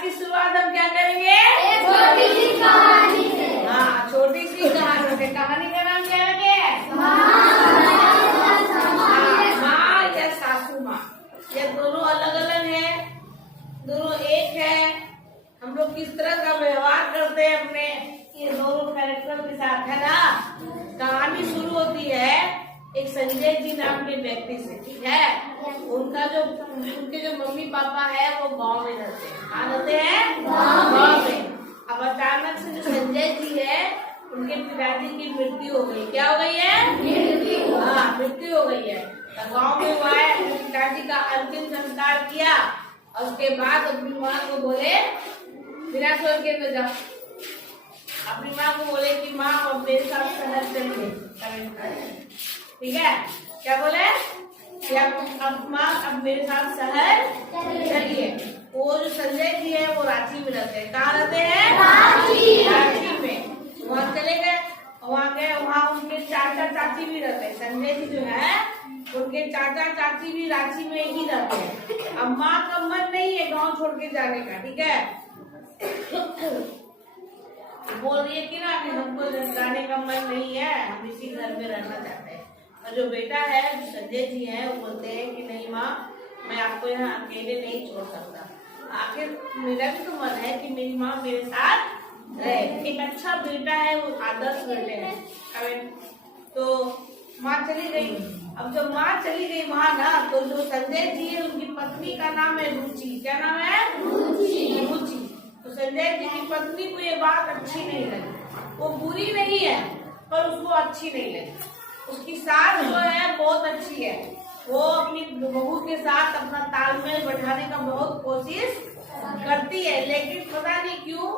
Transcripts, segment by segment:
आज की शुरुआत हम क्या करेंगे? एक छोटी सी कहानी से। हाँ, छोटी सी कहानी से। कहानी का नाम क्या रखे? माँ या सासू माँ। ये दोनों अलग अलग है, दोनों एक है। हम लोग किस तरह का व्यवहार करते हैं अपने ये दोनों कैरेक्टर के साथ, है ना। कहानी शुरू होती है एक संजय जी नाम के व्यक्ति से, ठीक है। उनके जो मम्मी पापा है वो गांव में रहते हैं। कहाँ रहते हैं? गांव में। अब अचानक से जो संजय जी है उनके पिताजी की मृत्यु हो गई। क्या हो गई है? मृत्यु। हाँ, मृत्यु हो गई है। तो गाँव में हुआ है, पिताजी का अंतिम संस्कार किया और उसके बाद अपनी माँ को बोले बिना सोच के तो जाओ। अपनी माँ को बोले कि माँ अब मेरे साथ शहर चलिए, ठीक है। क्या बोले कि अब माँ अब मेरे साथ शहर चलिए। वो जो संजय जी है वो रांची में रहते हैं। कहाँ रहते हैं? रांची में। वहाँ चले गए, वहाँ गए, वहाँ उनके चाचा चाची भी रहते हैं। संजय जी जो है उनके चाचा चाची भी रांची में ही रहते हैं। अब माँ का मन नहीं है गाँव छोड़ के जाने का, ठीक है। बोल रही है कि ना कि हमको जाने का मन नहीं है, हम इसी घर में रहना चाहते हैं। और जो बेटा है संजय जी है वो बोलते हैं कि नहीं माँ, मैं आपको यहाँ अकेले नहीं छोड़ सकता। आखिर मेरा भी तो मन है कि मेरी माँ मेरे साथ रहे। एक अच्छा बेटा है, वो आदर्श बेटे हैं। तो माँ चली गई। अब जब माँ चली गई वहाँ ना, तो जो संजय जी है उनकी पत्नी का नाम है रुचि। क्या नाम है? रुचि। तो संजय जी की पत्नी को ये बात अच्छी नहीं लगी। वो बुरी नहीं है पर उसको अच्छी नहीं लगी। उसकी सास जो है बहुत अच्छी है, वो अपनी बहू के साथ अपना तालमेल बैठाने का बहुत कोशिश करती है, लेकिन पता नहीं क्यों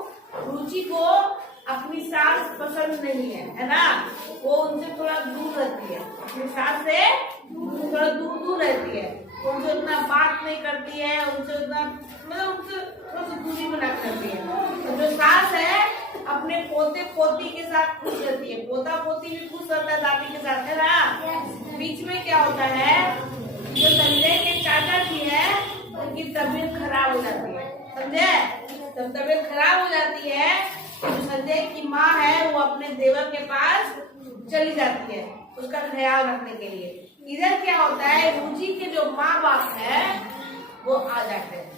रुचि को अपनी सास पसंद नहीं है ना। वो उनसे थोड़ा दूर रहती है, अपनी सास से थोड़ा दूर रहती है। उनसे उतना बात नहीं करती है, उनसे उतना उनसे थोड़ा सा दूरी बना करती है। तो जो सास है अपने पोते पोती के साथ खुश रहती है, पोता पोती भी खुश रहता है दादी के साथ, है ना। बीच में क्या होता है, जो संजय के चाचा जी है उनकी तबीयत खराब हो जाती है, समझे। जब तबीयत खराब हो जाती है तो संजय की माँ है वो अपने देवर के पास चली जाती है उसका ख्याल रखने के लिए। इधर क्या होता है, रुचि के जो माँ बाप है वो आ जाते हैं।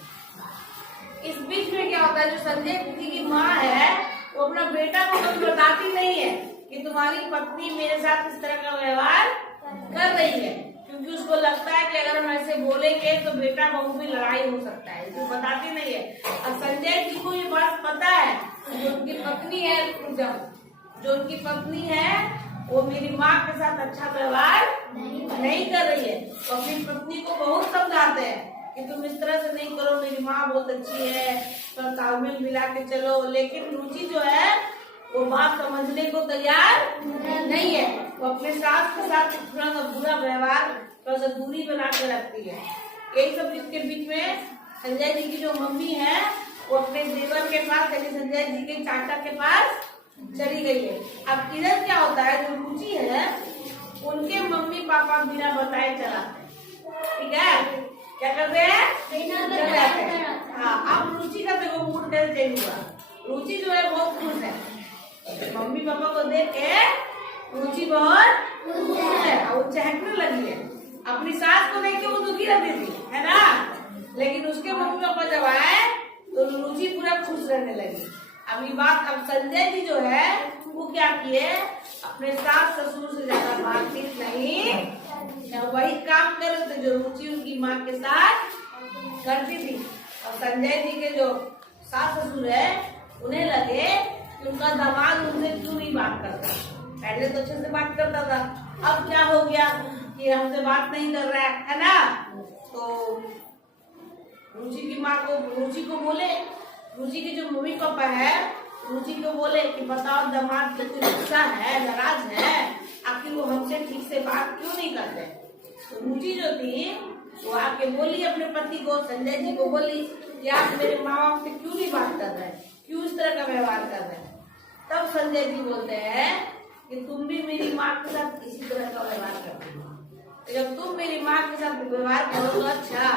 इस बीच में क्या होता है, जो संजय जी की माँ है वो अपना बेटा को कभी बताती नहीं है कि तुम्हारी पत्नी मेरे साथ इस तरह का व्यवहार कर रही है, क्योंकि उसको लगता है कि अगर हम ऐसे बोलेंगे तो बेटा बहू में लड़ाई हो सकता है, इसको बताती नहीं है। और संजय जी को ये बात पता है, जो उनकी पत्नी है जो उनकी पत्नी है वो मेरी माँ के साथ अच्छा व्यवहार नहीं कर रही है। तो अपनी पत्नी को बहुत समझाते हैं कि तुम इस तरह से नहीं करो, मेरी माँ बहुत अच्छी है, तो तालमेल मिला के चलो। लेकिन रुचि जो है वो बात समझने को तैयार नहीं है। वो अपने सास के साथ थोड़ा सा बुरा व्यवहार, थोड़ा सा दूरी बना के रखती है। यही सब इसके बीच में संजय जी की जो मम्मी है वो अपने देवर के पास यानी संजय जी के चाचा के पास चली गई है। अब इधर क्या होता है, जो रुचि है उनके मम्मी पापा बिना बताए चलाते हैं, ठीक है। क्या करते हैं? हाँ, अब रुचि का देखो मूड कैसे चेंज हुआ। रुचि जो है बहुत खुश है, मम्मी पापा को देख के रुचि बहुत खुश है, वो चहकने लगी है। अपनी सास को देख के वो दुखी रहती थी, है ना, लेकिन उसके मम्मी पापा जब आए तो रुचि पूरा खुश रहने लगी। अब ये बात, अब संजय जी जो है वो क्या किए, अपने सास ससुर से ज्यादा बातचीत नहीं, वही काम कर रहे थे जो रुचि उनकी माँ के साथ करती थी। और संजय जी के जो सास ससुर है उन्हें लगे कि उनका दामाद उनसे क्यों नहीं बात करता। पहले तो अच्छे से बात करता था, अब क्या हो गया कि हमसे बात नहीं कर रहा है ना। तो रुचि की माँ को, रुचि को बोले, रुचि के जो मम्मी पापा है रुचि को बोले कि बताओ दामाद गुस्सा है, नाराज है, आखिर वो हमसे ठीक से बात क्यों नहीं करते। तो रुचि जो थी वो आके बोली अपने पति को, संजय जी को बोली कि आप मेरे माँ बाप से क्यों नहीं बात कर रहे हैं, क्यों इस तरह का व्यवहार कर रहे हैं। तब संजय जी बोलते हैं कि तुम भी मेरी माँ के साथ इसी तरह का व्यवहार करते हो, तो जब तुम मेरी माँ के साथ व्यवहार करो तो अच्छा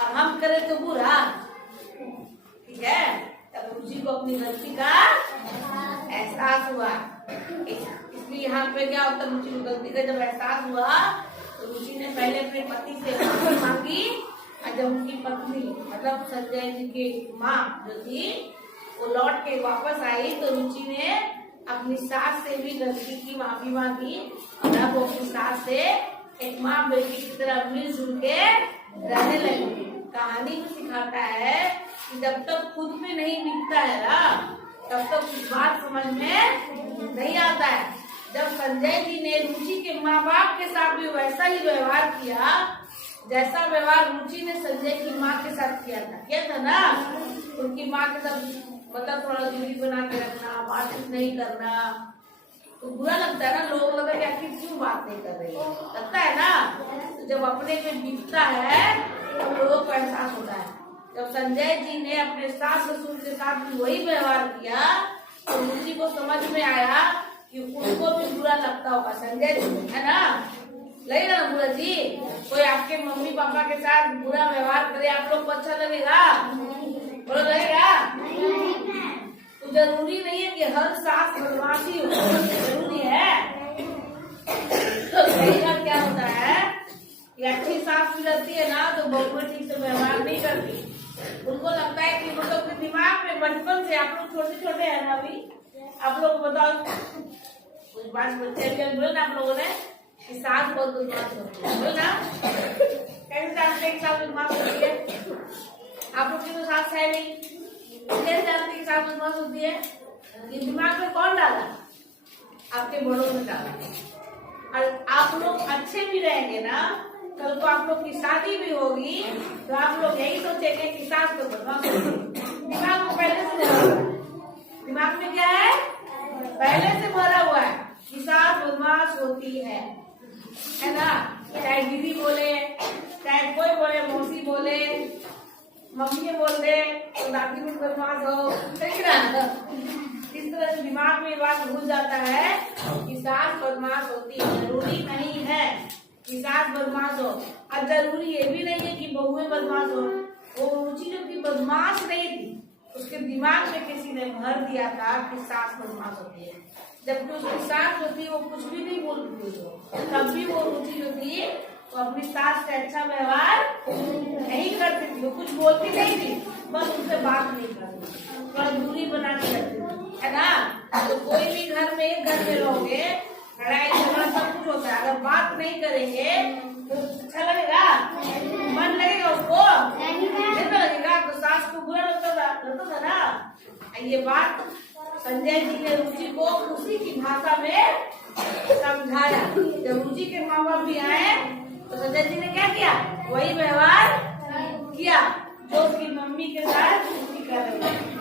और हम करें तो बुरा, ठीक है। तब रुचि को अपनी गलती का एहसास हुआ। इसलिए यहाँ पे क्या होता है, रुचि को गलती का जब एहसास हुआ तो रुचि ने पहले अपने पति से माफी मांगी, और जब उनकी पत्नी मतलब संजय जी की माँ जो थी वो लौट के वापस आई तो रुचि ने अपनी सास से भी गलती की माफी मांगी, और अब वो अपनी सास से एक माँ बेटी की तरह मिलजुल के रहने लगी। कहानी में सिखाता है कि जब तक खुद में नहीं मिलता है ना तब तक कुछ बात समझ में नहीं आता है। जब संजय जी ने रुचि के माँ बाप के साथ भी वैसा ही व्यवहार किया जैसा व्यवहार रुचि ने संजय की माँ के साथ किया था ना, उनकी माँ के साथ मतलब थोड़ा दूरी बना के रखना, बातचीत नहीं करना, तो बुरा लगता है ना। लोग लगता है कि आखिर क्यों बात नहीं कर रही, लगता है ना। तो जब अपने पे बीतता है तो लोगों को एहसास होता है। जब संजय जी ने अपने सास ससुर के साथ भी वही व्यवहार किया तो रुचि को समझ में आया कि उनको भी बुरा लगता होगा, संजय जी है ना, लगेगा ना बुरा जी। कोई आपके मम्मी पापा के साथ बुरा व्यवहार करे आप लोग को अच्छा लगेगा, बोलो लगेगा। तो जरूरी नहीं है कि हर सास बदमाशी हो, जरूरी है। तो कई बार क्या होता है कि अच्छी सास भी रहती है ना तो बहू ठीक से व्यवहार नहीं करती। उनको लगता है कि मतलब अपने दिमाग में बचपन से आप लोग छोटे छोटे हैं ना, अभी आप लोग बताओ कुछ बात बच्चे बोले ना आप लोगों ने कि सास बहुत बदमाश होती है, बोल ना कैसे जानते हैं कि सास बदमाश होती है? आप लोग की तो सास है नहीं, कैसे जानते हैं कि सास बदमाश होती है? ये दिमाग में कौन डाला? आपके बड़ों ने डाला। और आप लोग अच्छे भी रहेंगे ना, कल को आप लोग की शादी भी होगी तो आप लोग यही सोचेंगे कि सास तो बदमाश होती है। दिमाग में पहले से भरा हुआ है, दिमाग में क्या है पहले से भरा हुआ है कि सास बदमाश होती है ना। चाहे दीदी बोले, चाहे कोई बोले, मौसी बोले, मम्मी बोल दे तो दादी भी बदमाश हो, सही ना। इस तरह से दिमाग में बात घुस जाता है कि सास बदमाश होती है। जरूरी नहीं है कि सास बदमाश हो, और जरूरी ये भी नहीं है कि बहुएं बदमाश हो। वो रुचि जो की बदमाश नहीं थी, उसके दिमाग में किसी ने भर दिया था कि सास बदमाश होती है। जबकि उसकी सास जो थी वो कुछ भी नहीं बोलती थी, तब भी वो रुचि जो थी वो अपनी सास से अच्छा व्यवहार नहीं करती थी। वो कुछ बोलती नहीं थी, बस उससे बात नहीं करती, थोड़ा दूरी बना के रखती थी, है ना। तो कोई भी घर में एक घर में रहोगे, लड़ाई झगड़ा सब कुछ होता है, अगर बात नहीं करेंगे तो अच्छा लगेगा, मन लगेगा उसको नहीं लगेगा। तो सास को बुरा लगता था ना। ये बात संजय जी ने रुचि को उसी की भाषा में समझाया। जब रुचि के माँ बाप भी आए तो संजय जी ने क्या किया, वही व्यवहार किया जो उसकी मम्मी के साथ कर रही थी।